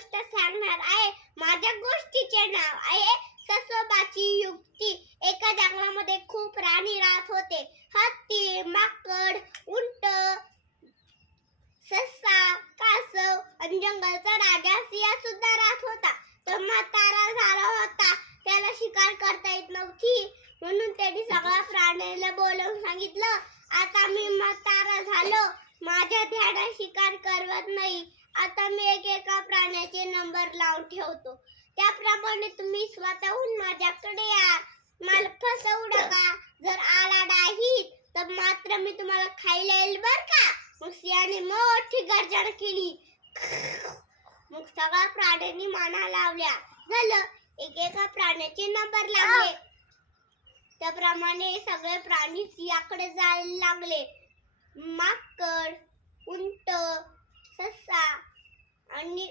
गोष्ट सांगणार आहे. माझ्या गोष्टीचे नाव आहे ससोबाची युक्ती. एका जंगलामध्ये खूप प्राणी राहत होते. हत्ती, माकड, उंट, ससा, कासव आणि जंगलचा राजा सिंह सुद्धा राहत होता. तो म्हातारा झाला होता. त्याला शिकार करता येत नव्हती. म्हणून त्यांनी सगळ्या प्राण्यांना बोलावून सांगितलं, आता मी म्हातारा झालो, माझ्या ध्यानात शिकार करवत नाही. आता मी एकेका प्राण्याचे नंबर लावून ठेवतो. त्याप्रमाणे तुम्ही स्वतःहून माझ्याकडे या. मला फसवू नका. जर आला नाही तर मात्र मी तुम्हाला खायला येईल बर का. मग सिंहाने मोठी गर्जना केली. मग सगळ्या प्राण्यांनी माना लावल्या. झालं, एकेका प्राण्याचे नंबर लागले. त्याप्रमाणे सगळे प्राणी सिंहाकडे जायला लागले. माकड, उंट, ससा आणि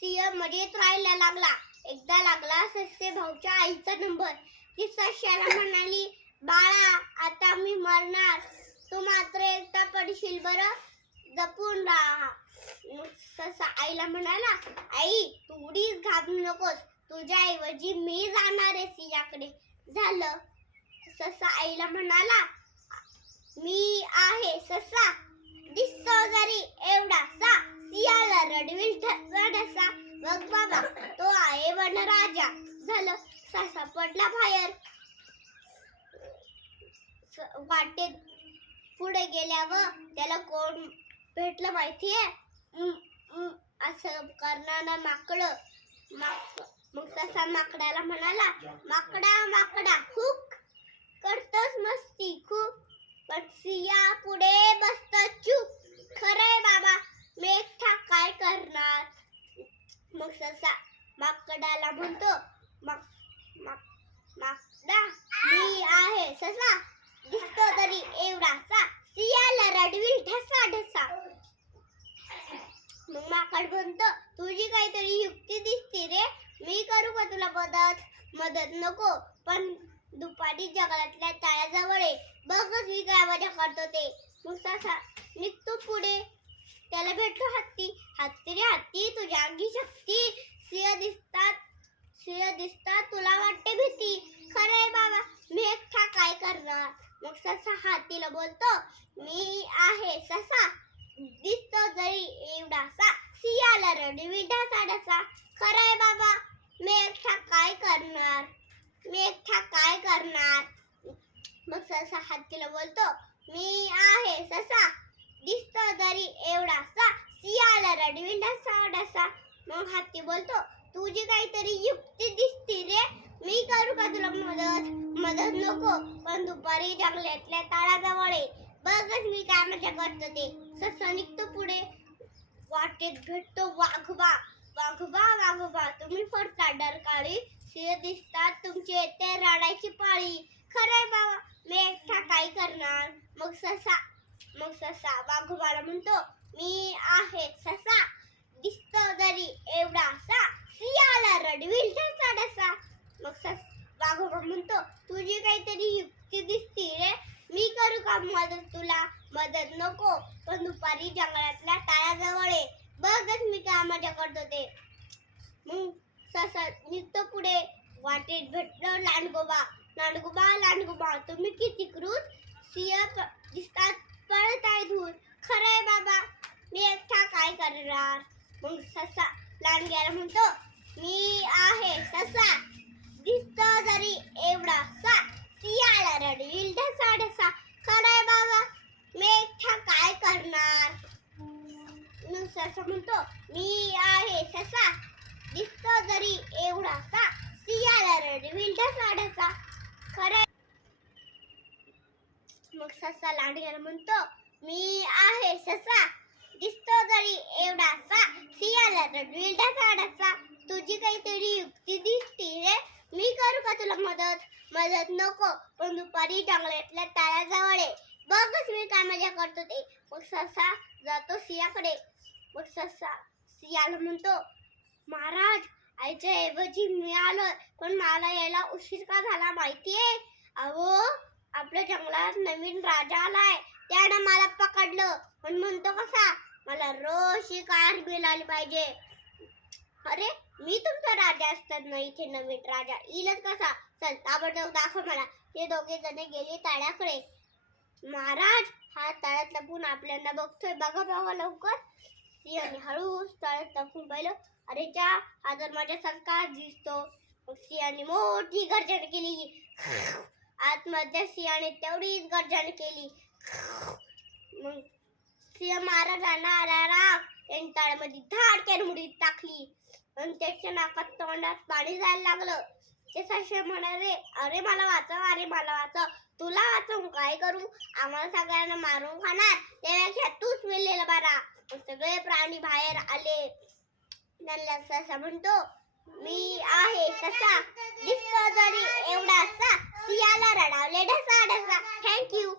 सिंह मजेत राहायला लागला. एकदा लागला ससे भाऊच्या आईचा नंबर. ती सश्याला म्हणाली, बाळा आता मी मरणार, तू मात्र एकटा पडशील बरं, जपून राहा. ससा आईला म्हणाला, आई तू उडीच घाबरू नकोस, तुझ्या ऐवजी मी जाणार आहे सिंहाकडे. झालं, ससा आईला म्हणाला, मी आहे ससा, दिसतो जरी एवढासा, सिंहाला रडविल ठसा. बघ बाबा, तो आहे वनराजा. झालं, ससा पडला बाहेर. वाटेत पुढे गेल्यावर त्याला कोण भेटलं माहितीये? असं करणारा माकड. मग ससा माकडाला म्हणाला, माकडा माकडा खूप करतोस मस्ती खूप, पण सिंहा पुढे बसतो चूप. खरंय बाबा, मी एकटा काय करणार. मग ससा माकडाला म्हणतो, माकडा मी आहे ससा, दिसतो तरी एवढासा, सिंहाला रडविल ठसा ठसा. मग माकड म्हणतो, तुझी काहीतरी युक्ती दिसते रे, मी करू का तुला मदत. मदत नको, पण दुपारी जंगलातल्या तळ्याजवळ ये, बघच मी काय मजा करतो ते. मग ससा निघतो पुढे. त्याला भेटतो हत्ती. हत्ती रे हत्ती, तुझ्या अंगी शक्ती, सिंह दिसतात तुला वाटते भीती. खरंय बाबा, मी एकटा काय करणार. मग ससा हत्तीला बोलतो, मी आहे ससा, दिसतो जरी एवढासा, सिंहाला रडविल ठसा ठसा. खरंय बाबा, मी एकटा काय करणार. मग ससा हत्तीला बोलतो, मी आहे ससा, दिसतो जरी एवढासा, सिंहाला रडविल ठसा ठसा. मग हत्ती बोलतो, तुझी काहीतरी युक्ती दिसते रे, मी करू का तुला मदत नको, पण दुपारी जंगलातल्या तळ्याजवळ ये, बघच मी काय मजा करतो ते. ससा निघतो पुढे. वाटेत भेटतो वाघोबा. वाघोबा तुम्ही फरता डरकाळी, सिंह दिसतात तुमची येते रडायची पाळी. खरंय बाबा, मी एकटा काय करणार. मग ससा वाघोबाला म्हणतो, मी आहे ससा, दिसतो जरी एवढासा, सिंहाला रडविल ठसा ठसा. मग वाघोबा म्हणतो, तुझी काहीतरी युक्ती दिसती रे, मी करू का तुला मदत नको, पण दुपारी जंगलातल्या तळ्याजवळ ये, बघच मी काय मजा करतो ते. मग ससा निघतो पुढे. वाटेत भेटलो लांडगोबा तुम्ही किती क्रूर, सिंह दिसतात पळताय दूर. खरंय बाबा, मी एकटा काय करणार. मग ससा लांडग्याला म्हणतो, मी आहे ससा, दिसतो जरी एवढासा, सिंहाला रडविल ठसा ठसा. खरंय बाबा, मी एकटा काय करणार. मग ससा म्हणतो, मी आहे ससा, दिसतो जरी एवढासा, सिंहाला रडविल ठसा ठसा. खरंय. मग ससा लांडग्याला म्हणतो, मी आहे ससा, दिसतो जरी एवढासा, सिंहाला रडविल ठसा ठसा. तुझी काहीतरी युक्ती दिसते रे, मी करू का तुला मदत नको, पण दुपारी जंगलातल्या तळ्याजवळ ये, बघच मी काय मजा करतो ते. मग ससा जातो सिंहाकडे. मग ससा सिंहाला म्हणतो, महाराज आईच्या ऐवजी मी आलोय, पण मला यायला उशीर का झाला माहितीये. अहो, आपल्या जंगलात नवीन राजा आलाय, त्यानं मला पकडलं. पण म्हणतो कसा, मला रोज शिकार मिळाली पाहिजे. अरे मी तुमचा राजा असताना इथे नवीन राजा येईलच कसा? चल ताबडतोब दाखव मला. ते दोघे जण गेले तळ्याकडे. महाराज हा तळ्यात लपून आपल्याला बघतोय, बघा बघा लवकर. सिंहाने हळूच तळ्यात लपून पाहिलं. अरे चा, हा तर माझ्यासारखाच दिसतो. मग सिंहाने मोठी गर्जना केली. आतमध्ये सिंहाने तेवढीच गर्जना केली. मग सिंह महाराजांना आला राग. त्यांनी तळ्यामध्ये धाडक्याने उडी टाकली आणि त्याच्या नाकात तोंडात पाणी जायला लागलं. ते ससे म्हणाले, अरे मला वाचव, अरे मला वाचव. तुला वाचवून काय करू? आम्हाला सगळ्यांना मारून खाणार, त्यापेक्षा तूच मेलेला बरा. सगळे प्राणी बाहेर आले. त्यांना ससा म्हणतो, मी आहे ससा, दिसतो जरी एवढासा, सिंहाला रडावले ढसा ढसा. थँक्यू.